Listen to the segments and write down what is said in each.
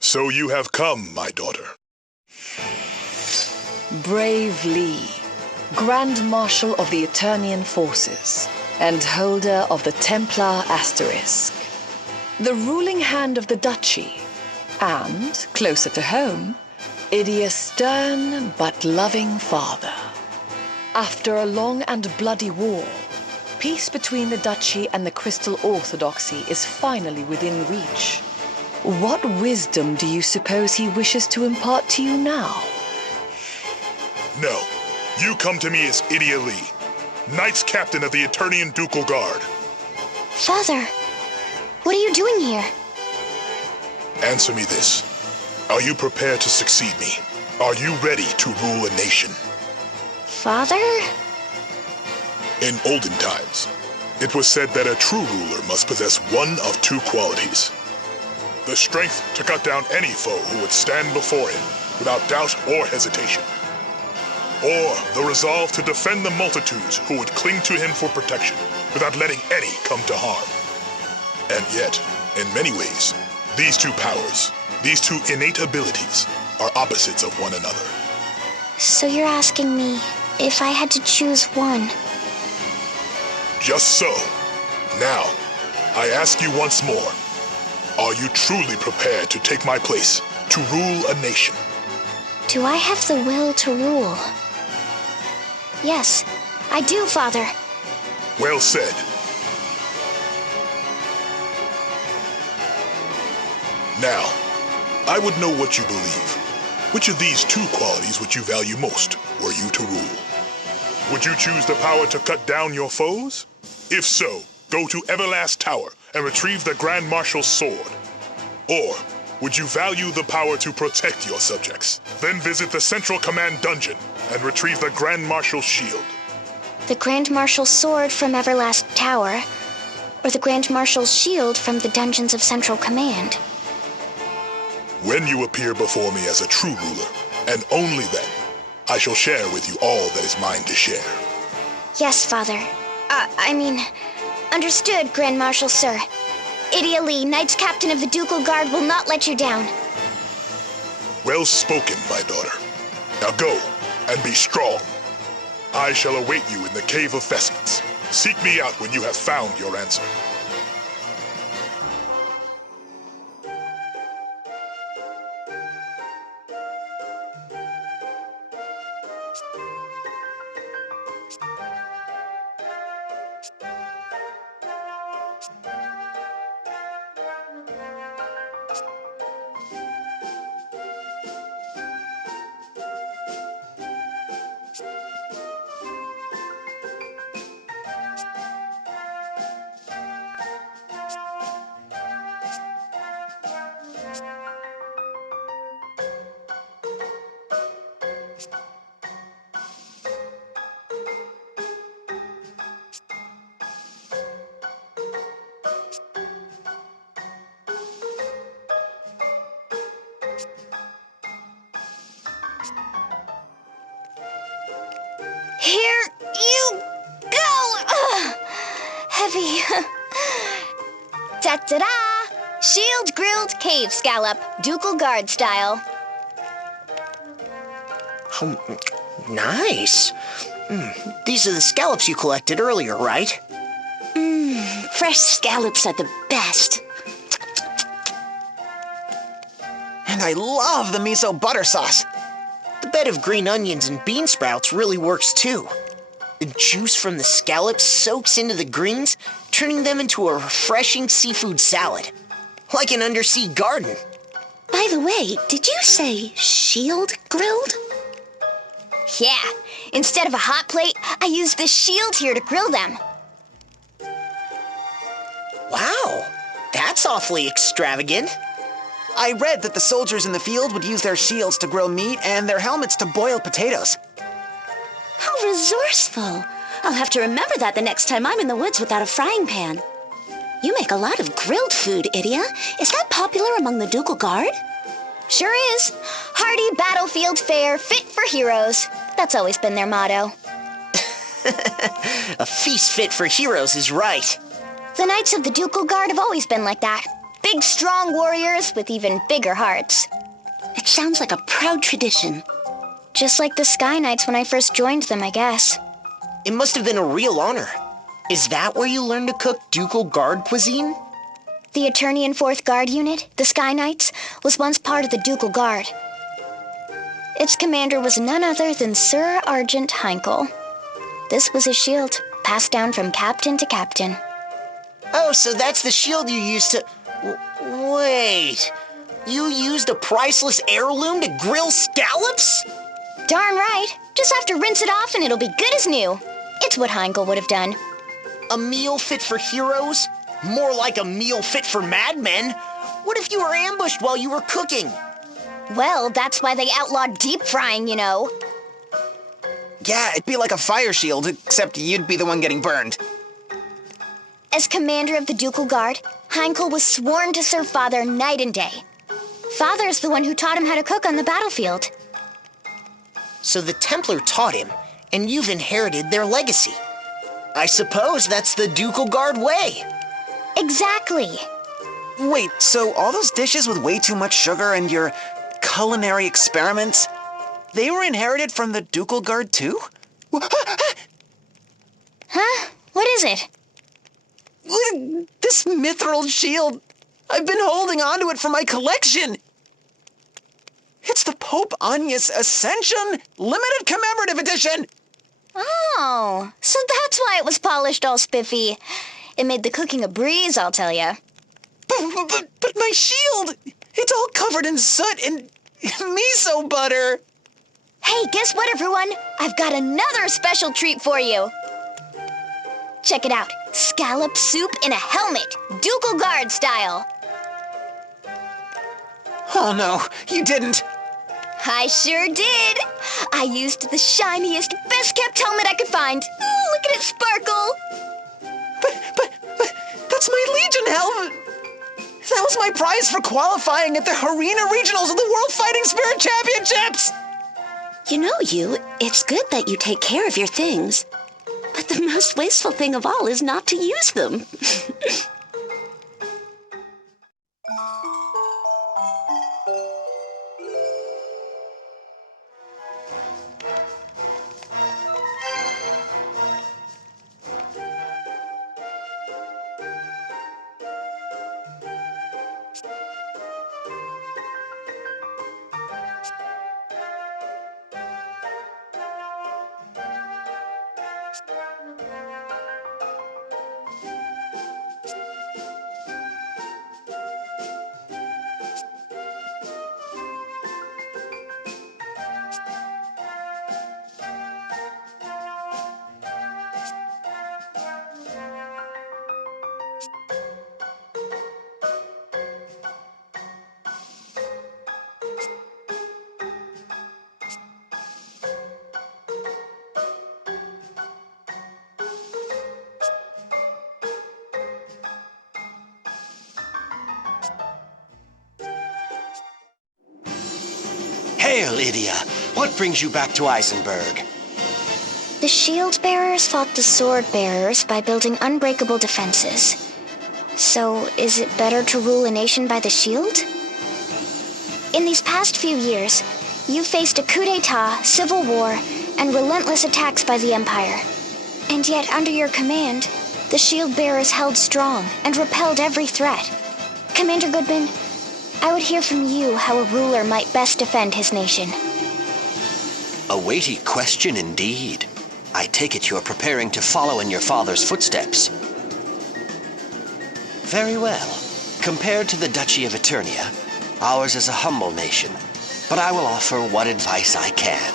So you have come, my daughter. Braev Lee, Grand Marshal of the Eternian Forces and holder of the Templar Asterisk, the ruling hand of the Duchy, and, closer to home, Idia's stern but loving father. After a long and bloody war, peace between the Duchy and the Crystal Orthodoxy is finally within reach. What wisdom do you suppose he wishes to impart to you now? No, you come to me as Idia Lee, Knights Captain of the Eternian Ducal Guard. Father, what are you doing here? Answer me this. Are you prepared to succeed me? Are you ready to rule a nation? Father? In olden times, it was said that a true ruler must possess one of two qualities. The strength to cut down any foe who would stand before him without doubt or hesitation. Or the resolve to defend the multitudes who would cling to him for protection without letting any come to harm. And yet, in many ways, these two powers, these two innate abilities, are opposites of one another. So you're asking me if I had to choose one? Just so. Now, I ask you once more, are you truly prepared to take my place, to rule a nation? Do I have the will to rule? Yes, I do, Father. Well said. Now, I would know what you believe. Which of these two qualities would you value most were you to rule? Would you choose the power to cut down your foes? If so, go to Everlast Tower and retrieve the Grand Marshal's sword. Or would you value the power to protect your subjects? Then visit the Central Command Dungeon and retrieve the Grand Marshal's shield. The Grand Marshal's sword from Everlast Tower, or the Grand Marshal's shield from the dungeons of Central Command? When you appear before me as a true ruler, and only then, I shall share with you all that is mine to share. Yes, Father. Understood, Grand Marshal, sir. Idia Lee, Knights Captain of the Ducal Guard, will not let you down. Well spoken, my daughter. Now go, and be strong. I shall await you in the Cave of Vestments. Seek me out when you have found your answer. Here you go! Ugh, heavy. Ta-da-da! Shield grilled cave scallop, Ducal Guard style. Oh, nice. These are the scallops you collected earlier, right? Fresh scallops are the best. And I love the miso butter sauce. The bed of green onions and bean sprouts really works too. The juice from the scallops soaks into the greens, turning them into a refreshing seafood salad. Like an undersea garden. By the way, did you say shield grilled? Yeah, instead of a hot plate, I used this shield here to grill them. Wow, that's awfully extravagant. I read that the soldiers in the field would use their shields to grill meat and their helmets to boil potatoes. How resourceful. I'll have to remember that the next time I'm in the woods without a frying pan. You make a lot of grilled food, Idia. Is that popular among the Ducal Guard? Sure is. Hearty battlefield fare, fit for heroes. That's always been their motto. A feast fit for heroes is right. The Knights of the Ducal Guard have always been like that. Big, strong warriors with even bigger hearts. It sounds like a proud tradition. Just like the Sky Knights when I first joined them, I guess. It must have been a real honor. Is that where you learned to cook ducal guard cuisine? The Eternian 4th Guard Unit, the Sky Knights, was once part of the Ducal Guard. Its commander was none other than Sir Argent Heinkel. This was his shield, passed down from captain to captain. Oh, so that's the shield you used to... Wait. You used a priceless heirloom to grill scallops? Darn right. Just have to rinse it off and it'll be good as new. It's what Heinkel would have done. A meal fit for heroes? More like a meal fit for madmen. What if you were ambushed while you were cooking? Well, that's why they outlawed deep frying, you know. Yeah, it'd be like a fire shield, except you'd be the one getting burned. As commander of the Ducal Guard, Heinkel was sworn to serve Father night and day. Father's the one who taught him how to cook on the battlefield. So the Templar taught him, and you've inherited their legacy. I suppose that's the Ducal Guard way. Exactly. Wait, so all those dishes with way too much sugar and your culinary experiments, they were inherited from the Ducal Guard too? Huh? What is it? This mithril shield, I've been holding onto it for my collection. It's the Pope Anya's Ascension Limited Commemorative Edition. Oh, so that's why it was polished all spiffy. It made the cooking a breeze, I'll tell ya. But my shield, it's all covered in soot and miso butter. Hey, guess what, everyone? I've got another special treat for you. Check it out. Scallop soup in a helmet, Ducal Guard style. Oh no, you didn't. I sure did. I used the shiniest, best-kept helmet I could find. Ooh, look at it sparkle. But that's my Legion helmet. That was my prize for qualifying at the Arena Regionals of the World Fighting Spirit Championships. You know, it's good that you take care of your things. But the most wasteful thing of all is not to use them. Hail, Lydia. What brings you back to Eisenberg? The shield bearers fought the sword bearers by building unbreakable defenses. So, is it better to rule a nation by the shield? In these past few years, you've faced a coup d'etat, civil war, and relentless attacks by the Empire. And yet, under your command, the shield bearers held strong and repelled every threat. Commander Goodman, I would hear from you how a ruler might best defend his nation. A weighty question indeed. I take it you're preparing to follow in your father's footsteps. Very well. Compared to the Duchy of Eternia, ours is a humble nation, but I will offer what advice I can.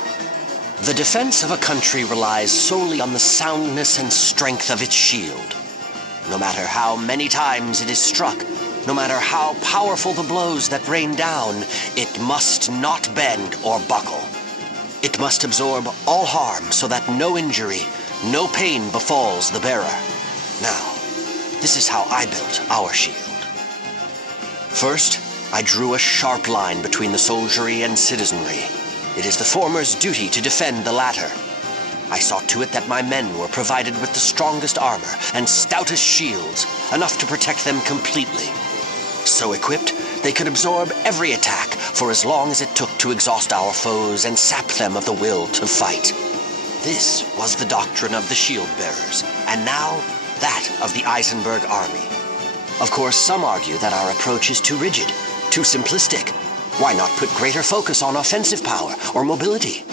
The defense of a country relies solely on the soundness and strength of its shield. No matter how many times it is struck, no matter how powerful the blows that rain down, it must not bend or buckle. It must absorb all harm so that no injury, no pain befalls the bearer. Now, this is how I built our shield. First, I drew a sharp line between the soldiery and citizenry. It is the former's duty to defend the latter. I saw to it that my men were provided with the strongest armor and stoutest shields, enough to protect them completely. So equipped, they could absorb every attack for as long as it took to exhaust our foes and sap them of the will to fight. This was the doctrine of the shield-bearers, and now that of the Eisenberg army. Of course, some argue that our approach is too rigid, too simplistic. Why not put greater focus on offensive power or mobility?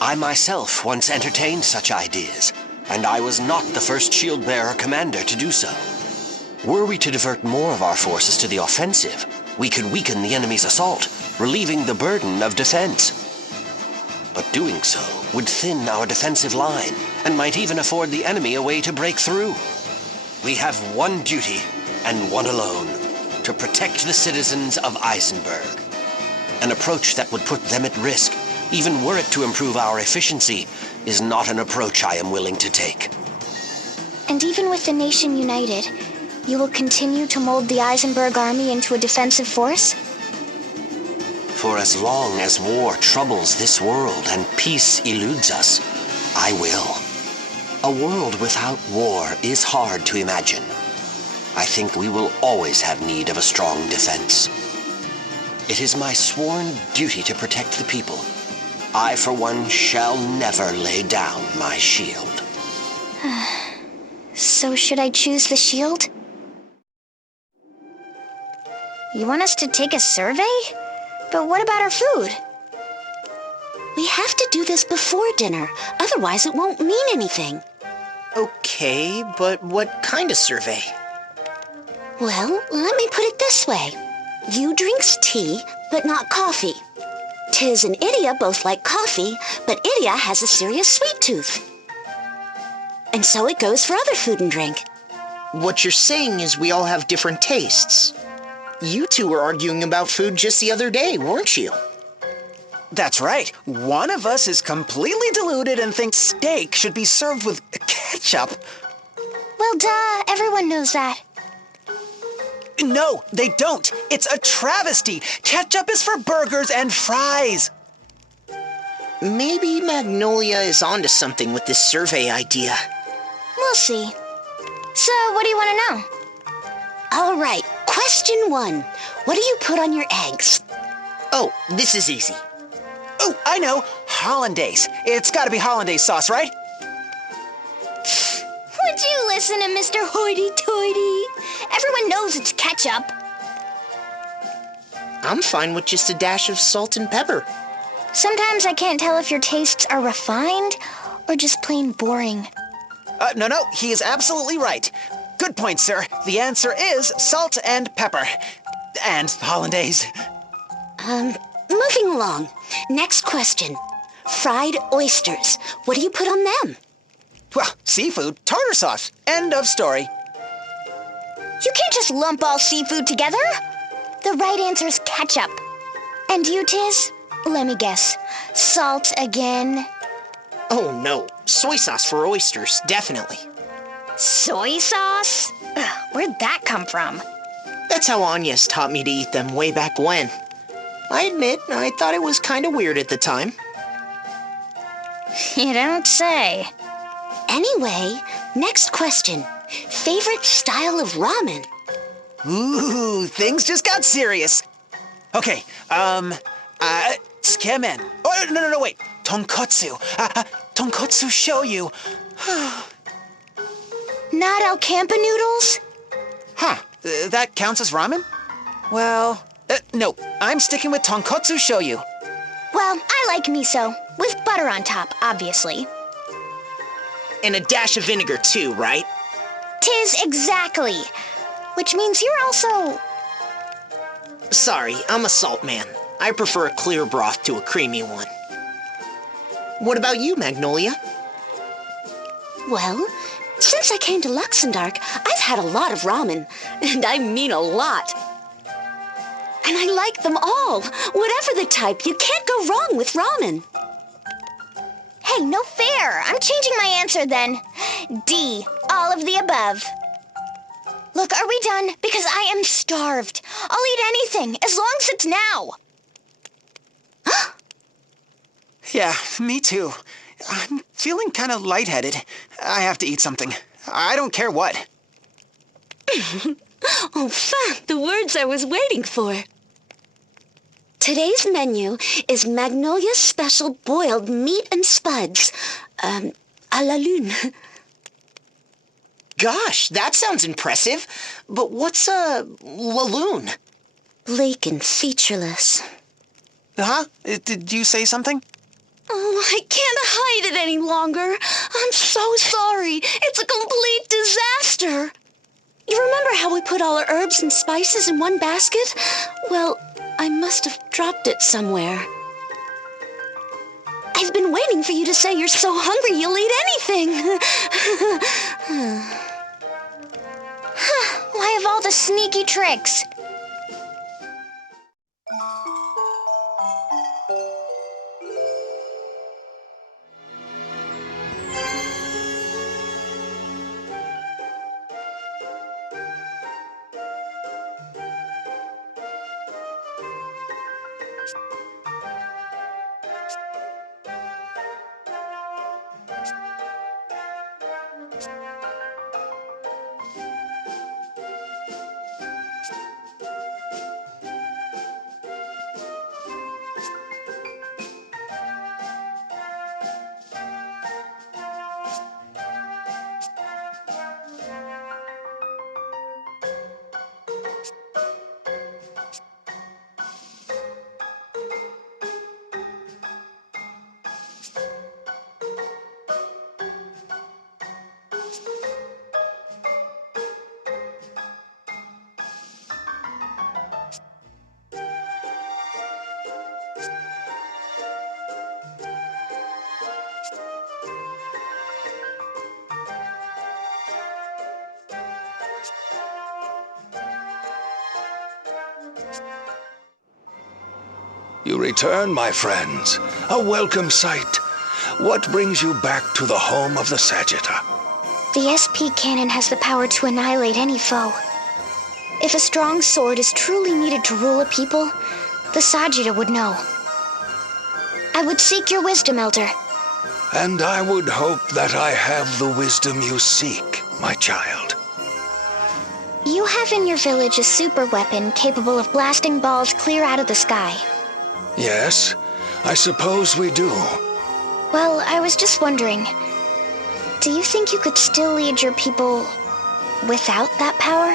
I myself once entertained such ideas, and I was not the first shield-bearer commander to do so. Were we to divert more of our forces to the offensive, we could weaken the enemy's assault, relieving the burden of defense. But doing so would thin our defensive line, and might even afford the enemy a way to break through. We have one duty, and one alone, to protect the citizens of Eisenberg. An approach that would put them at risk, even were it to improve our efficiency, is not an approach I am willing to take. And even with the nation united, you will continue to mold the Eisenberg army into a defensive force? For as long as war troubles this world and peace eludes us, I will. A world without war is hard to imagine. I think we will always have need of a strong defense. It is my sworn duty to protect the people. I, for one, shall never lay down my shield. So should I choose the shield? You want us to take a survey? But what about our food? We have to do this before dinner, otherwise it won't mean anything. Okay, but what kind of survey? Well, let me put it this way. You drinks tea, but not coffee. Tiz and Idia both like coffee, but Idia has a serious sweet tooth. And so it goes for other food and drink. What you're saying is we all have different tastes. You two were arguing about food just the other day, weren't you? That's right. One of us is completely deluded and thinks steak should be served with ketchup. Well, duh, everyone knows that. No, they don't. It's a travesty. Ketchup is for burgers and fries. Maybe Magnolia is onto something with this survey idea. We'll see. So, what do you want to know? All right, question 1. What do you put on your eggs? Oh, this is easy. Oh, I know. Hollandaise. It's gotta be hollandaise sauce, right? Would you listen to Mr. Hoity-Toity? Everyone knows it's ketchup. I'm fine with just a dash of salt and pepper. Sometimes I can't tell if your tastes are refined or just plain boring. No, he is absolutely right. Good point, sir. The answer is salt and pepper. And hollandaise. Moving along. Next question. Fried oysters. What do you put on them? Well, seafood, tartar sauce. End of story. You can't just lump all seafood together. The right answer is ketchup. And you, Tiz? Let me guess. Salt again? Oh no, soy sauce for oysters, definitely. Soy sauce? Ugh, where'd that come from? That's how Anya's taught me to eat them way back when. I admit, I thought it was kind of weird at the time. You don't say. Anyway, next question. Favorite style of ramen? Ooh, things just got serious. Okay, tsukemen. Oh, no, wait. Tonkotsu. Tonkotsu shoyu. Not Alcampa noodles? Huh, that counts as ramen? Well, no, I'm sticking with tonkotsu shoyu. Well, I like miso, with butter on top, obviously. And a dash of vinegar too, right? Tis exactly. Which means you're also... Sorry, I'm a salt man. I prefer a clear broth to a creamy one. What about you, Magnolia? Well, since I came to Luxembourg, I've had a lot of ramen, and I mean a lot. And I like them all. Whatever the type, you can't go wrong with ramen. Hey, no fair. I'm changing my answer then. D, all of the above. Look, are we done? Because I am starved. I'll eat anything, as long as it's now. Yeah, me too. I'm feeling kind of lightheaded. I have to eat something. I don't care what. Enfin, the words I was waiting for. Today's menu is Magnolia's special boiled meat and spuds, à la lune. Gosh, that sounds impressive. But what's a laloon? Bleak and featureless. Huh? Did you say something? Oh, I can't hide it any longer. I'm so sorry. It's a complete disaster. You remember how we put all our herbs and spices in one basket? Well, I must have dropped it somewhere. I've been waiting for you to say you're so hungry you'll eat anything. Why of all the sneaky tricks? You return, my friends. A welcome sight. What brings you back to the home of the Sagitta? The SP cannon has the power to annihilate any foe. If a strong sword is truly needed to rule a people, the Sagitta would know. I would seek your wisdom, Elder. And I would hope that I have the wisdom you seek, my child. You have in your village a super weapon capable of blasting balls clear out of the sky. Yes, I suppose we do. Well, I was just wondering, do you think you could still lead your people without that power?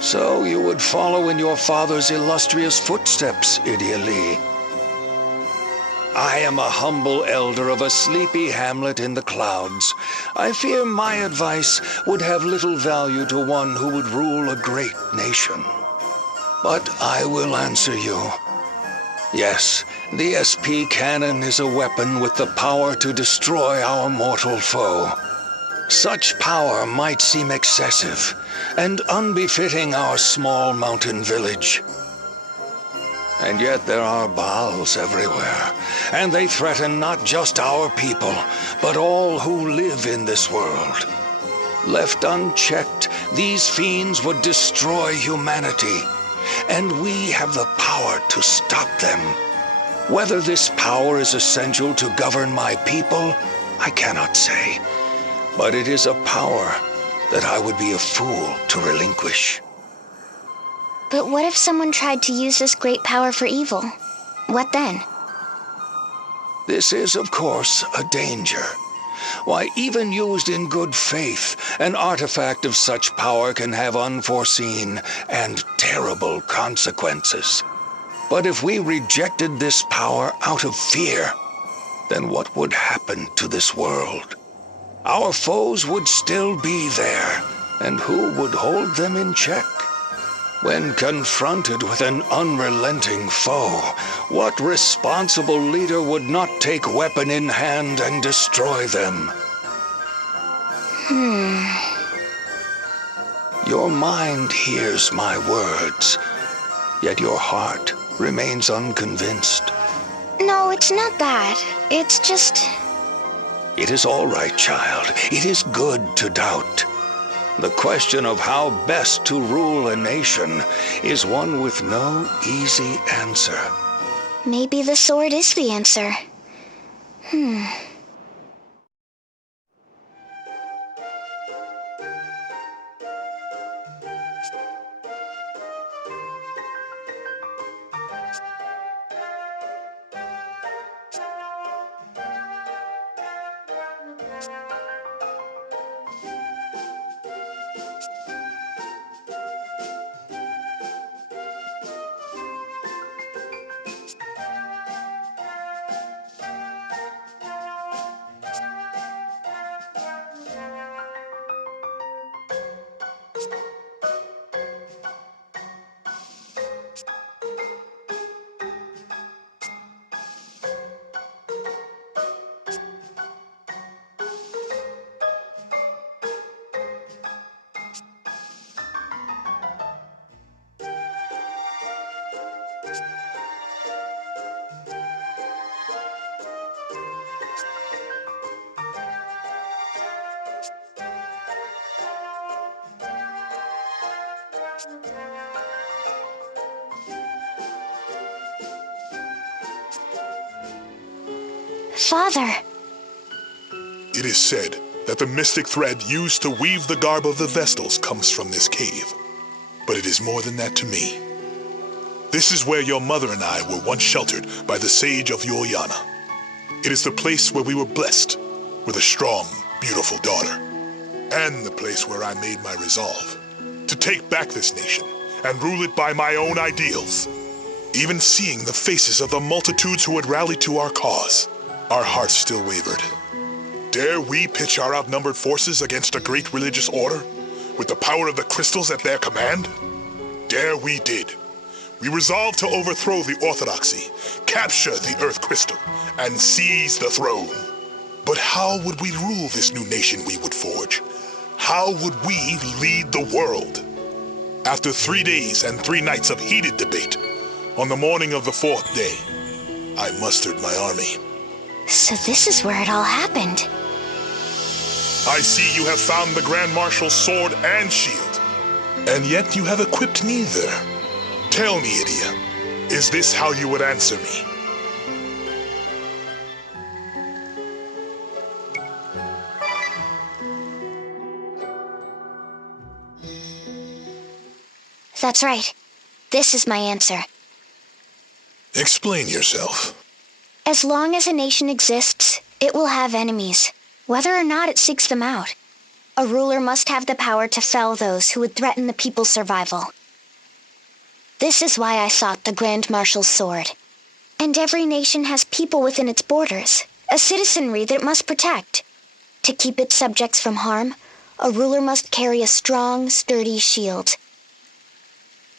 So you would follow in your father's illustrious footsteps, Idia Lee. I am a humble elder of a sleepy hamlet in the clouds. I fear my advice would have little value to one who would rule a great nation. But I will answer you. Yes, the SP cannon is a weapon with the power to destroy our mortal foe. Such power might seem excessive and unbefitting our small mountain village. And yet there are Baals everywhere, and they threaten not just our people, but all who live in this world. Left unchecked, these fiends would destroy humanity, and we have the power to stop them. Whether this power is essential to govern my people, I cannot say, but it is a power that I would be a fool to relinquish. But what if someone tried to use this great power for evil? What then? This is, of course, a danger. Why, even used in good faith, an artifact of such power can have unforeseen and terrible consequences. But if we rejected this power out of fear, then what would happen to this world? Our foes would still be there, and who would hold them in check? When confronted with an unrelenting foe, what responsible leader would not take weapon in hand and destroy them? Your mind hears my words, yet your heart remains unconvinced. No, it's not that. It's just... It is all right, child. It is good to doubt. The question of how best to rule a nation is one with no easy answer. Maybe the sword is the answer. Father. It is said that the mystic thread used to weave the garb of the Vestals comes from this cave. But it is more than that to me. This is where your mother and I were once sheltered by the sage of Yoyana. It is the place where we were blessed with a strong, beautiful daughter. And the place where I made my resolve to take back this nation and rule it by my own ideals. Even seeing the faces of the multitudes who had rallied to our cause, our hearts still wavered. Dare we pitch our outnumbered forces against a great religious order, with the power of the crystals at their command? Dare we did. We resolved to overthrow the orthodoxy, capture the Earth Crystal, and seize the throne. But how would we rule this new nation we would forge? How would we lead the world? After 3 days and 3 nights of heated debate, on the morning of the 4th day, I mustered my army. So this is where it all happened. I see you have found the Grand Marshal's sword and shield, and yet you have equipped neither. Tell me, Idia, is this how you would answer me? That's right. This is my answer. Explain yourself. As long as a nation exists, it will have enemies, whether or not it seeks them out. A ruler must have the power to fell those who would threaten the people's survival. This is why I sought the Grand Marshal's sword. And every nation has people within its borders, a citizenry that it must protect. To keep its subjects from harm, a ruler must carry a strong, sturdy shield.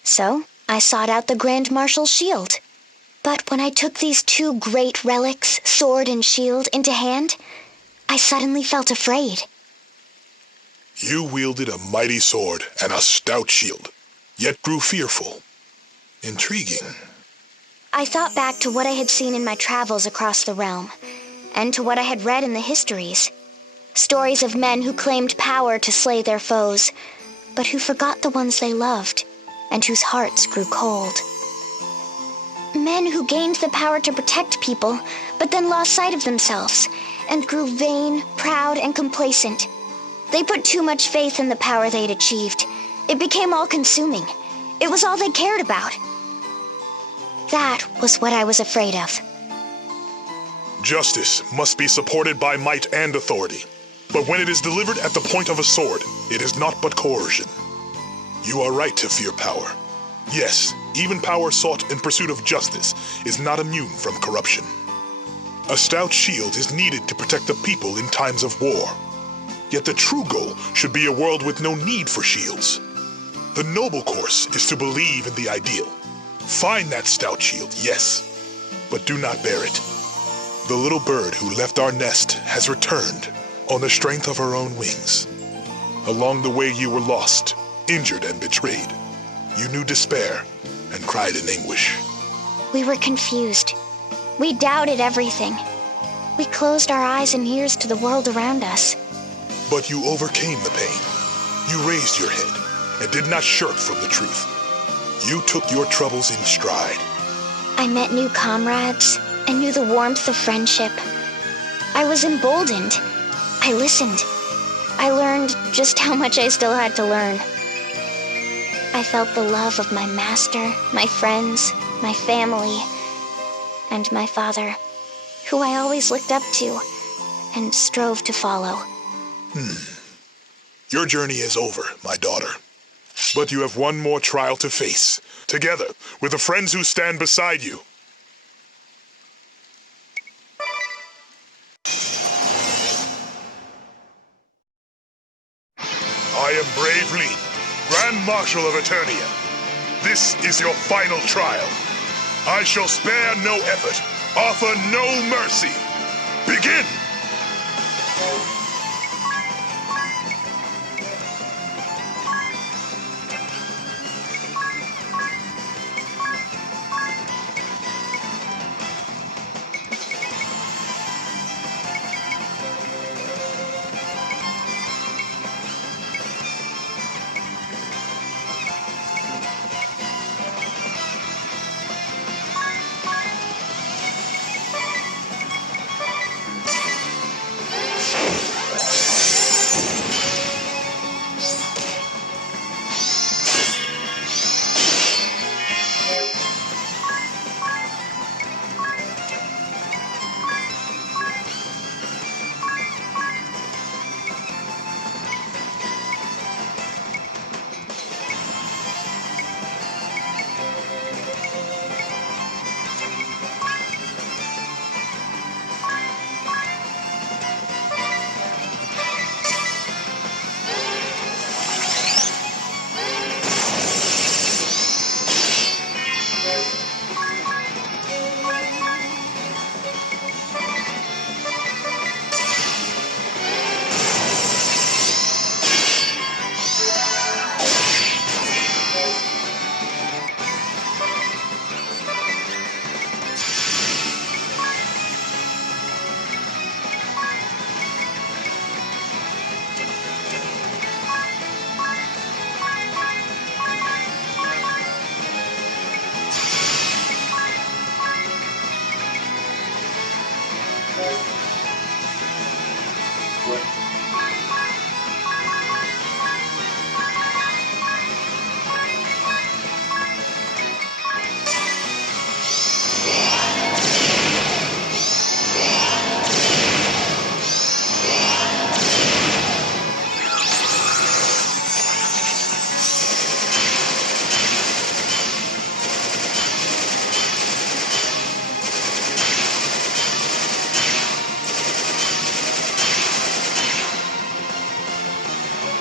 So, I sought out the Grand Marshal's shield. But when I took these 2 great relics, sword and shield, into hand, I suddenly felt afraid. You wielded a mighty sword and a stout shield, yet grew fearful. Intriguing. I thought back to what I had seen in my travels across the realm, and to what I had read in the histories. Stories of men who claimed power to slay their foes, but who forgot the ones they loved, and whose hearts grew cold. Men who gained the power to protect people, but then lost sight of themselves, and grew vain, proud, and complacent. They put too much faith in the power they'd achieved. It became all-consuming. It was all they cared about. That was what I was afraid of. Justice must be supported by might and authority. But when it is delivered at the point of a sword, it is not but coercion. You are right to fear power. Yes, even power sought in pursuit of justice is not immune from corruption. A stout shield is needed to protect the people in times of war. Yet the true goal should be a world with no need for shields. The noble course is to believe in the ideal. Find that stout shield, yes, but do not bear it. The little bird who left our nest has returned on the strength of her own wings. Along the way you were lost, injured and betrayed. You knew despair and cried in anguish. We were confused. We doubted everything. We closed our eyes and ears to the world around us. But you overcame the pain. You raised your head and did not shirk from the truth. You took your troubles in stride. I met new comrades and knew the warmth of friendship. I was emboldened. I listened. I learned just how much I still had to learn. I felt the love of my master, my friends, my family, and my father, who I always looked up to and strove to follow. Your journey is over, my daughter. But you have one more trial to face, together with the friends who stand beside you. I am Braev Lee, Grand Marshal of Eternia. This is your final trial. I shall spare no effort, offer no mercy. Begin!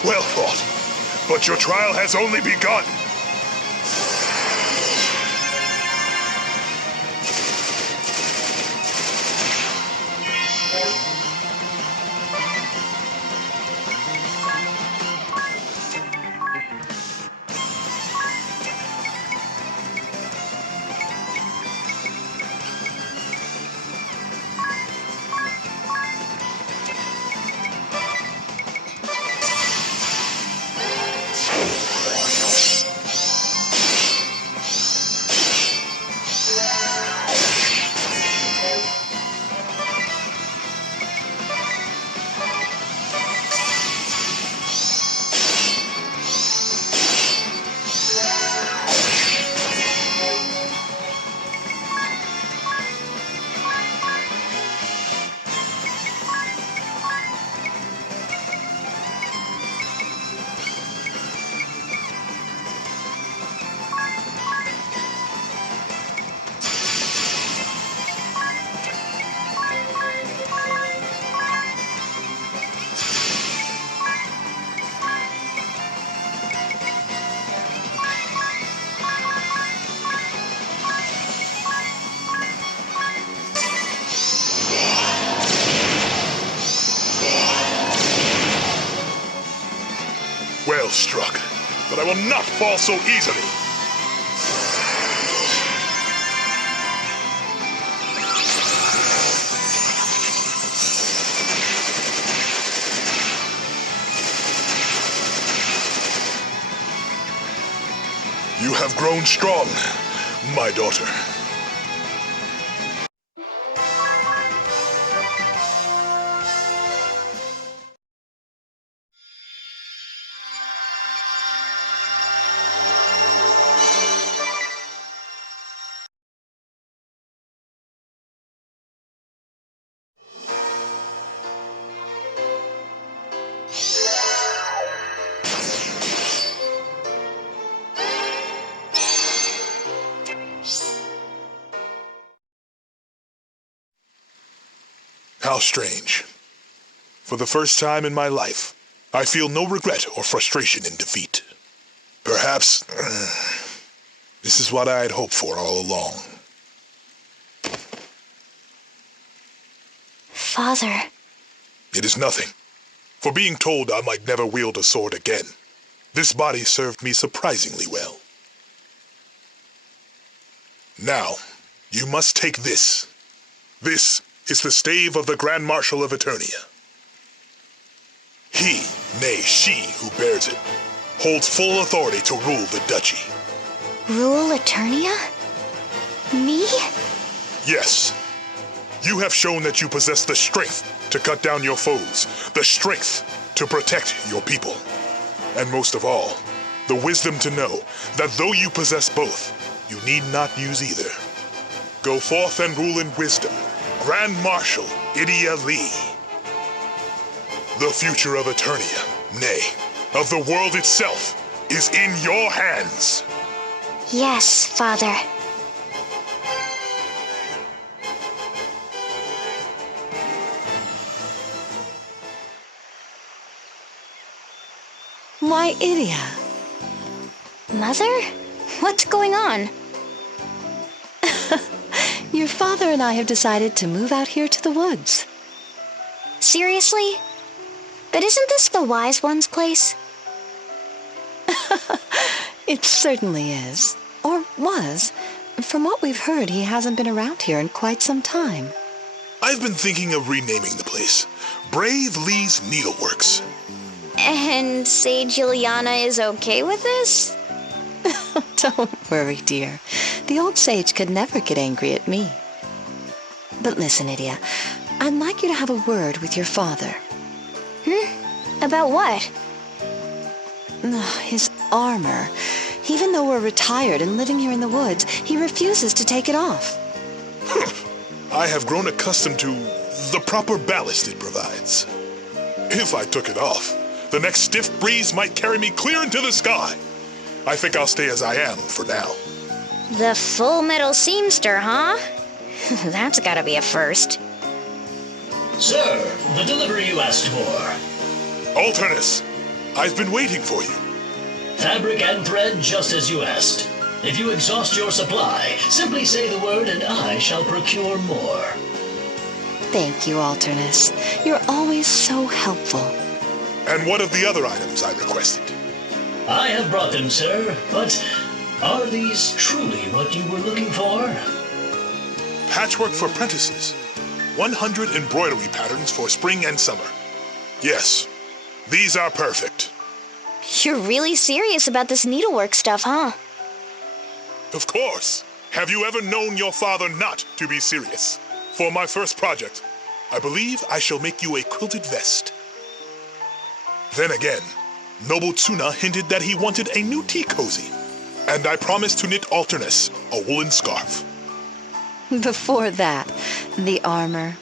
Well fought, but your trial has only begun. Well struck, but I will not fall so easily. You have grown strong, my daughter. How strange. For the first time in my life, I feel no regret or frustration in defeat. Perhaps this is what I had hoped for all along. Father. It is nothing. For being told I might never wield a sword again, this body served me surprisingly well. Now, you must take this. This is the stave of the Grand Marshal of Eternia. He, nay, she who bears it, holds full authority to rule the duchy. Rule Eternia? Me? Yes. You have shown that you possess the strength to cut down your foes, the strength to protect your people, and most of all, the wisdom to know that though you possess both, you need not use either. Go forth and rule in wisdom, Grand Marshal Idia Lee. The future of Eternia, nay, of the world itself, is in your hands. Yes, Father. Why, Idia? Mother? What's going on? Your father and I have decided to move out here to the woods. Seriously? But isn't this the Wise One's place? It certainly is. Or was. From what we've heard, he hasn't been around here in quite some time. I've been thinking of renaming the place Braev Lee's Needleworks. And Sage Ileana is okay with this? Don't worry, dear. The old sage could never get angry at me. But listen, Idia, I'd like you to have a word with your father. About what? His armor. Even though we're retired and living here in the woods, he refuses to take it off. I have grown accustomed to the proper ballast it provides. If I took it off, the next stiff breeze might carry me clear into the sky. I think I'll stay as I am for now. The full metal seamster, huh? That's gotta be a first. Sir, the delivery you asked for. Alternus, I've been waiting for you. Fabric and thread just as you asked. If you exhaust your supply, simply say the word and I shall procure more. Thank you, Alternus. You're always so helpful. And what of the other items I requested? I have brought them, sir, but are these truly what you were looking for? Patchwork for apprentices. 100 embroidery patterns for spring and summer. Yes, these are perfect. You're really serious about this needlework stuff, huh? Of course. Have you ever known your father not to be serious? For my first project, I believe I shall make you a quilted vest. Then again, Noble Tsuna hinted that he wanted a new tea cozy, and I promised to knit Alternus a woolen scarf. Before that, the armor.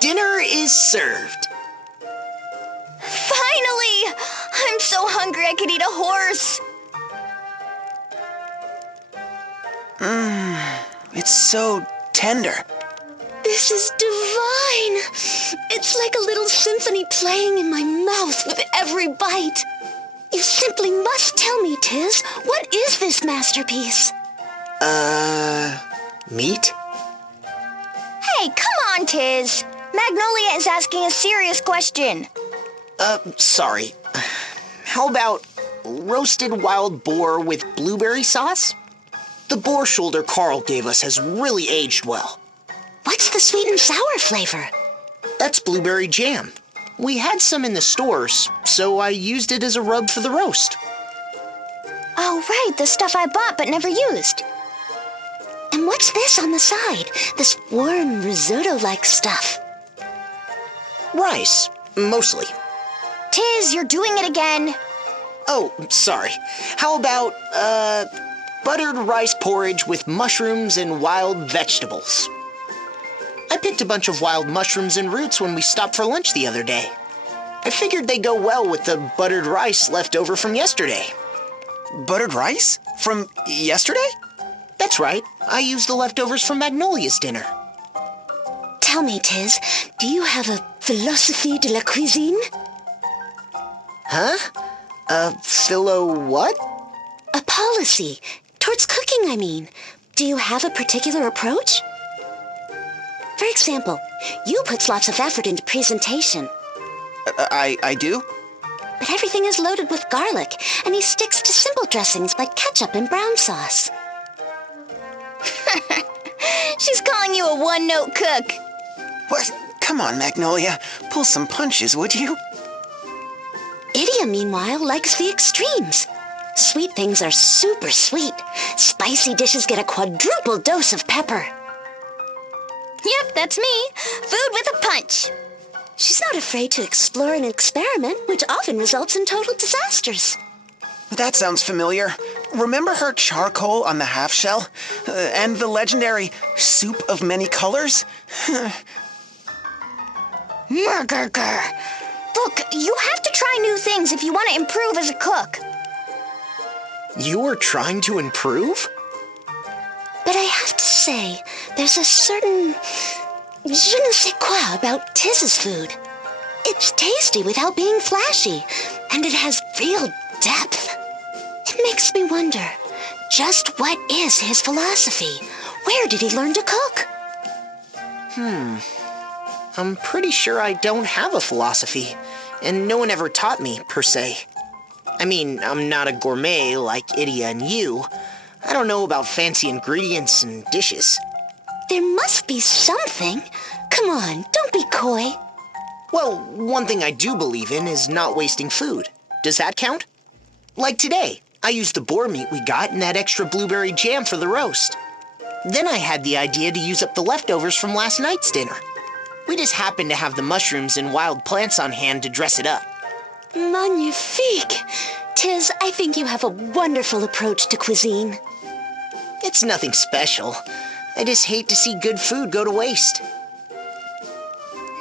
Dinner is served. Finally! I'm so hungry I could eat a horse. It's so tender. This is divine. It's like a little symphony playing in my mouth with every bite. You simply must tell me, Tiz, what is this masterpiece? Meat? Hey, come on, Tiz. Magnolia is asking a serious question. Sorry. How about roasted wild boar with blueberry sauce? The boar shoulder Carl gave us has really aged well. What's the sweet and sour flavor? That's blueberry jam. We had some in the stores, so I used it as a rub for the roast. Oh, right, the stuff I bought but never used. And what's this on the side? This warm risotto-like stuff. Rice, mostly. Tiz, you're doing it again. Oh, sorry. How about, buttered rice porridge with mushrooms and wild vegetables? I picked a bunch of wild mushrooms and roots when we stopped for lunch the other day. I figured they go well with the buttered rice left over from yesterday. Buttered rice? From yesterday? That's right. I used the leftovers from Magnolia's dinner. Tell me, Tiz, do you have a philosophie de la cuisine? Huh? Philo what? A policy. Towards cooking, I mean. Do you have a particular approach? For example, you put lots of effort into presentation. I do? But everything is loaded with garlic, and he sticks to simple dressings like ketchup and brown sauce. She's calling you a one-note cook. What? Come on, Magnolia. Pull some punches, would you? Idia, meanwhile, likes the extremes. Sweet things are super sweet. Spicy dishes get a quadruple dose of pepper. Yep, that's me. Food with a punch. She's not afraid to explore and experiment, which often results in total disasters. That sounds familiar. Remember her charcoal on the half-shell? And the legendary soup of many colors? Look, you have to try new things if you want to improve as a cook. You were trying to improve? But I have to say, there's a certain je ne sais quoi about Tiz's food. It's tasty without being flashy, and it has real depth. It makes me wonder, just what is his philosophy? Where did he learn to cook? I'm pretty sure I don't have a philosophy, and no one ever taught me, per se. I mean, I'm not a gourmet like Idia and you. I don't know about fancy ingredients and dishes. There must be something. Come on, don't be coy. Well, one thing I do believe in is not wasting food. Does that count? Like today, I used the boar meat we got and that extra blueberry jam for the roast. Then I had the idea to use up the leftovers from last night's dinner. We just happened to have the mushrooms and wild plants on hand to dress it up. Magnifique! Tiz, I think you have a wonderful approach to cuisine. It's nothing special. I just hate to see good food go to waste.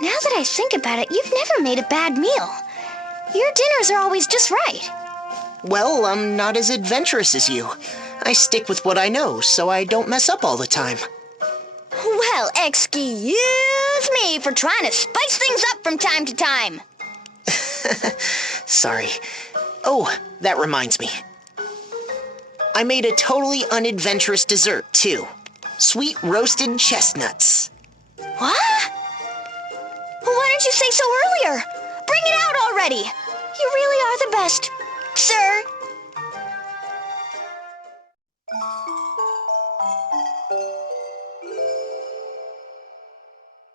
Now that I think about it, you've never made a bad meal. Your dinners are always just right. Well, I'm not as adventurous as you. I stick with what I know, so I don't mess up all the time. Well, excuse me for trying to spice things up from time to time. Sorry. Oh, that reminds me. I made a totally unadventurous dessert, too. Sweet roasted chestnuts. What? Well, why didn't you say so earlier? Bring it out already. You really are the best, sir.